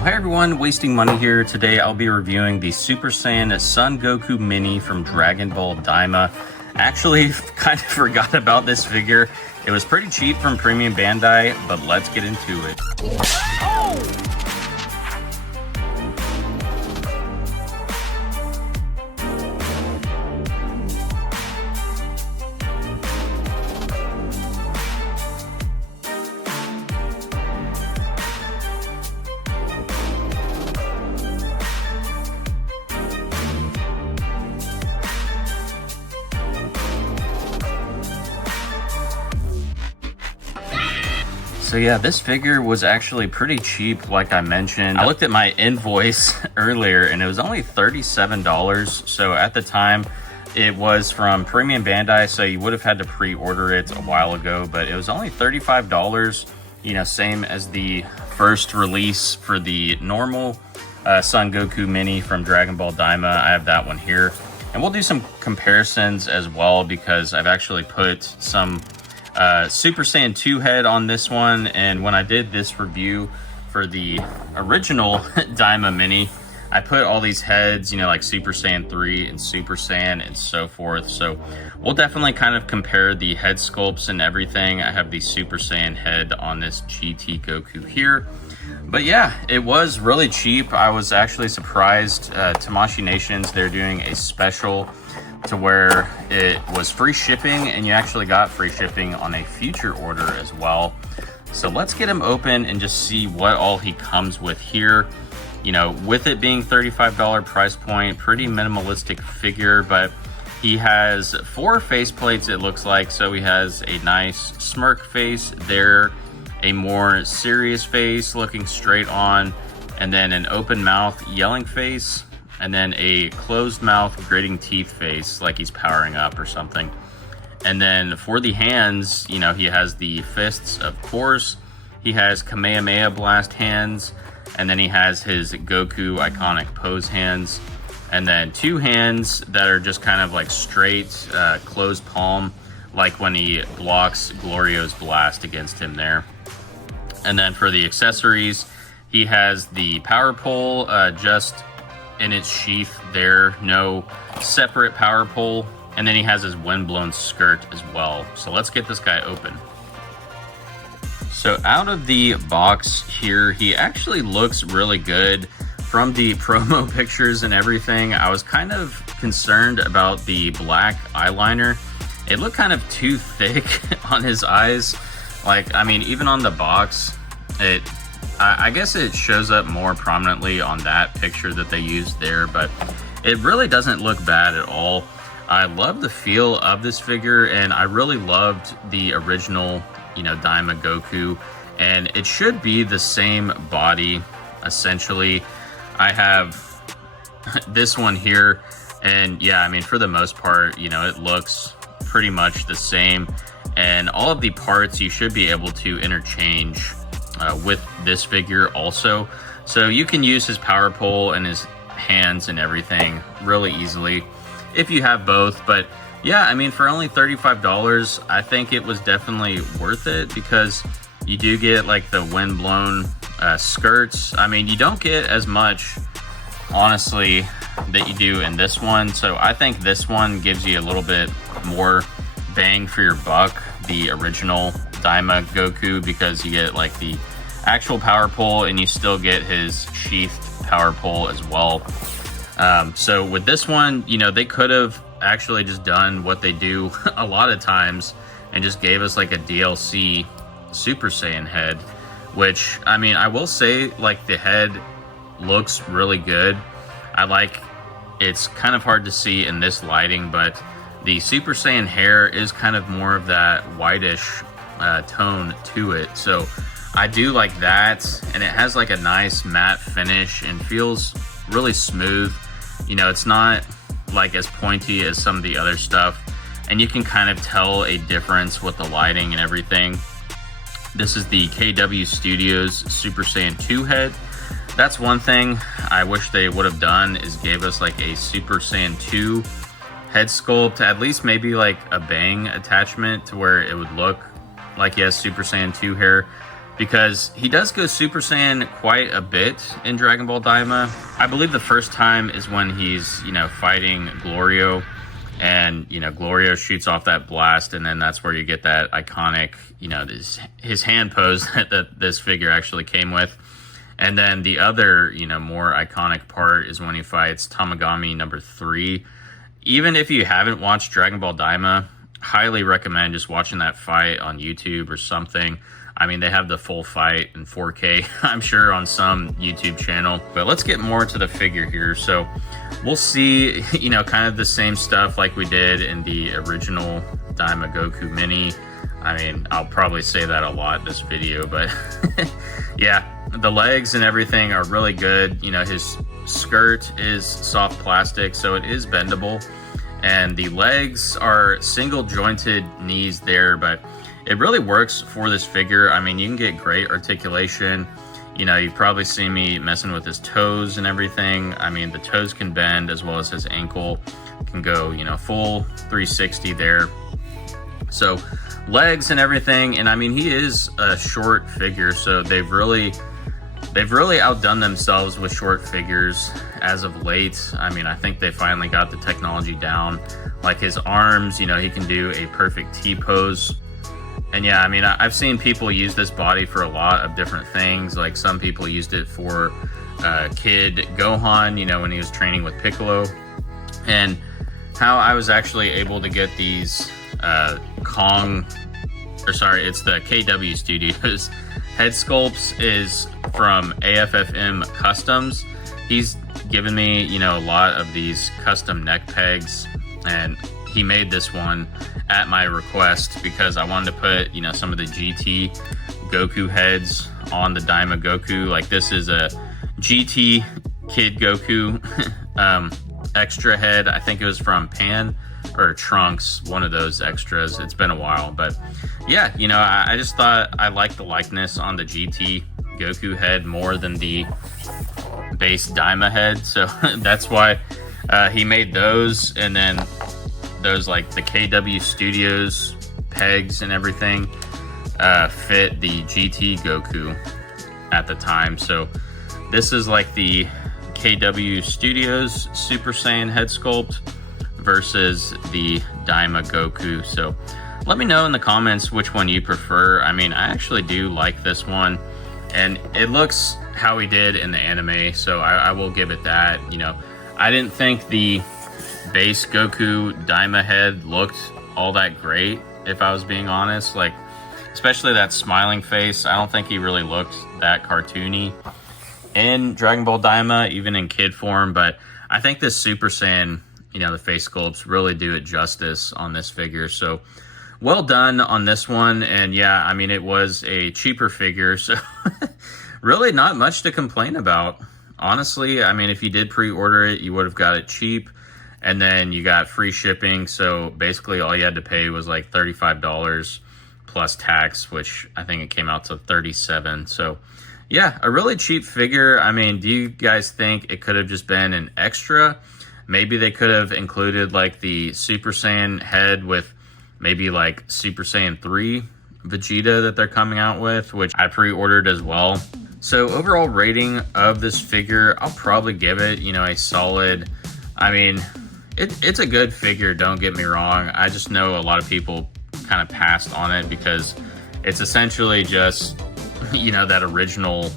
Well, hey everyone, Wasting Money here. Today I'll be reviewing the Super Saiyan Son Goku Mini from Dragon Ball Daima. Actually, kind of forgot about this figure. It was pretty cheap from Premium Bandai, but let's get into it. So yeah, this figure was actually pretty cheap, like I mentioned. I looked at my invoice earlier and it was only $37. So at the time, it was from Premium Bandai, so you would have had to pre-order it a while ago, but it was only $35, you know, same as the first release for the normal Son Goku Mini from Dragon Ball Daima. I have that one here. And we'll do some comparisons as well, because I've actually put some Super Saiyan 2 head on this one, and when I did this review for the original Daima Mini, I put all these heads, you know, like Super Saiyan 3 and Super Saiyan and so forth. So we'll definitely kind of compare the head sculpts and everything. I have the Super Saiyan head on this GT Goku here. But yeah, it was really cheap. I was actually surprised. Tamashii Nations, they're doing a special to where it was free shipping, and you actually got free shipping on a future order as well. So let's get him open and just see what all he comes with here. You know, with it being $35 price point, pretty minimalistic figure, but he has 4 faceplates, it looks like. So he has a nice smirk face there, a more serious face looking straight on, and then an open mouth yelling face, and then a closed mouth gritting teeth face like he's powering up or something. And then for the hands, you know, he has the fists, of course. He has Kamehameha blast hands, and then he has his Goku iconic pose hands, and then 2 hands that are just kind of like straight closed palm, like when he blocks Glorio's blast against him there. And then for the accessories, he has the power pole just in its sheath there, no separate power pole, and then he has his windblown skirt as well. So let's get this guy open. So out of the box here, he actually looks really good. From the promo pictures and everything, I was kind of concerned about the black eyeliner. It looked kind of too thick on his eyes. Like, I mean, even on the box, I guess it shows up more prominently on that picture that they used there, but it really doesn't look bad at all. I love the feel of this figure, and I really loved the original, you know, Daima Goku, and it should be the same body, essentially. I have this one here, and yeah, I mean, for the most part, you know, it looks pretty much the same, and all of the parts you should be able to interchange with this figure also. So you can use his power pole and his hands and everything really easily if you have both. But yeah, I mean, for only $35, I think it was definitely worth it, because you do get like the windblown skirts. I mean, you don't get as much, honestly, that you do in this one. So I think this one gives you a little bit more bang for your buck, the original Daima Goku, because you get like the actual power pole and you still get his sheathed power pole as well. So with this one, you know, they could have actually just done what they do a lot of times and just gave us like a DLC Super Saiyan head, which, I mean, I will say, like, the head looks really good. It's kind of hard to see in this lighting, but the Super Saiyan hair is kind of more of that whitish tone to it. So I do like that, and it has like a nice matte finish and feels really smooth. You know, it's not like as pointy as some of the other stuff, and you can kind of tell a difference with the lighting and everything. This is the KW Studios Super Saiyan 2 head. That's one thing I wish they would have done, is gave us like a Super Saiyan 2 head sculpt, at least maybe like a bang attachment to where it would look like he has Super Saiyan 2 hair. because he does go Super Saiyan quite a bit in Dragon Ball Daima. I believe the first time is when he's, you know, fighting Glorio, and, you know, Glorio shoots off that blast, and then that's where you get that iconic, you know, his hand pose that this figure actually came with. And then the other, you know, more iconic part is when he fights Tamagami number 3. Even if you haven't watched Dragon Ball Daima, highly recommend just watching that fight on YouTube or something. I mean, they have the full fight in 4K, I'm sure, on some YouTube channel. But let's get more to the figure here. So we'll see, you know, kind of the same stuff like we did in the original Daima Goku Mini. I mean, I'll probably say that a lot in this video, but yeah, the legs and everything are really good. You know, his skirt is soft plastic, so it is bendable. And the legs are single jointed knees there, but it really works for this figure. I mean, you can get great articulation. You know, you've probably seen me messing with his toes and everything. I mean, the toes can bend as well as his ankle can go, you know, full 360 there. So legs and everything. And I mean, he is a short figure, so they've really outdone themselves with short figures as of late. I mean, I think they finally got the technology down. Like his arms, you know, he can do a perfect T-pose. And yeah, I mean, I've seen people use this body for a lot of different things. Like some people used it for Kid Gohan, you know, when he was training with Piccolo. And how I was actually able to get these it's the KW Studios head sculpts is from AFFM Customs. He's given me, you know, a lot of these custom neck pegs, and he made this one at my request because I wanted to put, you know, some of the GT Goku heads on the Daima Goku. Like this is a GT Kid Goku extra head. I think it was from Pan or Trunks, one of those extras. It's been a while, but yeah, you know, I just thought I liked the likeness on the GT Goku head more than the base Daima head, so that's why he made those. And then those, like the KW Studios pegs and everything, fit the GT Goku at the time. So this is like the KW Studios Super Saiyan head sculpt versus the Daima Goku. So let me know in the comments which one you prefer. I mean, I actually do like this one, and it looks how he did in the anime, so I will give it that. You know, I didn't think the base Goku Daima head looked all that great, if I was being honest. Like, especially that smiling face, I don't think he really looked that cartoony in Dragon Ball Daima, even in kid form. But I think this Super Saiyan, you know, the face sculpts really do it justice on this figure. So well done on this one. And yeah, I mean, it was a cheaper figure, so really not much to complain about, honestly. I mean, if you did pre-order it, you would have got it cheap, and then you got free shipping. So basically all you had to pay was like $35 plus tax, which I think it came out to $37. So yeah, a really cheap figure. I mean, do you guys think it could have just been an extra? Maybe they could have included like the Super Saiyan head with maybe like Super Saiyan 3 Vegeta that they're coming out with, which I pre-ordered as well. So overall rating of this figure, I'll probably give it, you know, a solid, I mean, it's a good figure, don't get me wrong. I just know a lot of people kind of passed on it because it's essentially just, you know, that original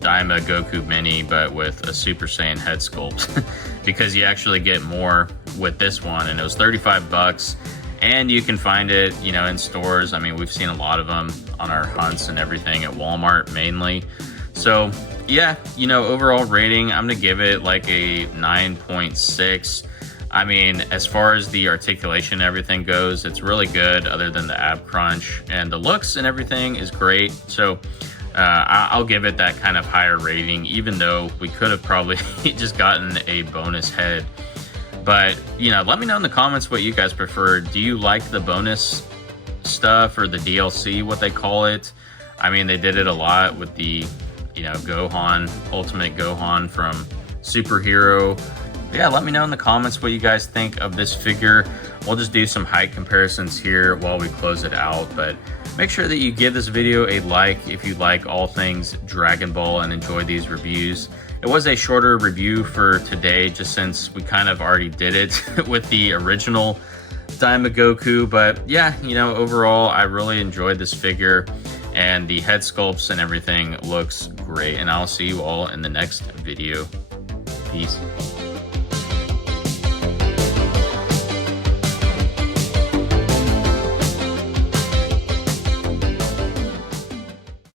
Daima Goku Mini, but with a Super Saiyan head sculpt. Because you actually get more with this one, and it was 35 bucks, and you can find it, you know, in stores. I mean, we've seen a lot of them on our hunts and everything at Walmart mainly. So yeah, you know, overall rating, I'm gonna give it like a 9.6. I mean, as far as the articulation and everything goes, it's really good, other than the ab crunch, and the looks and everything is great. So I'll give it that kind of higher rating, even though we could have probably just gotten a bonus head. But, you know, let me know in the comments what you guys prefer. Do you like the bonus stuff, or the DLC, what they call it? I mean, they did it a lot with the, you know, Gohan, Ultimate Gohan from Superhero. Yeah, let me know in the comments what you guys think of this figure. We'll just do some height comparisons here while we close it out. But Make sure that you give this video a like if you like all things Dragon Ball and enjoy these reviews. It was a shorter review for today, just since we kind of already did it with the original Daima Goku. But yeah, you know, overall, I really enjoyed this figure, and the head sculpts and everything looks great. And I'll see you all in the next video. Peace.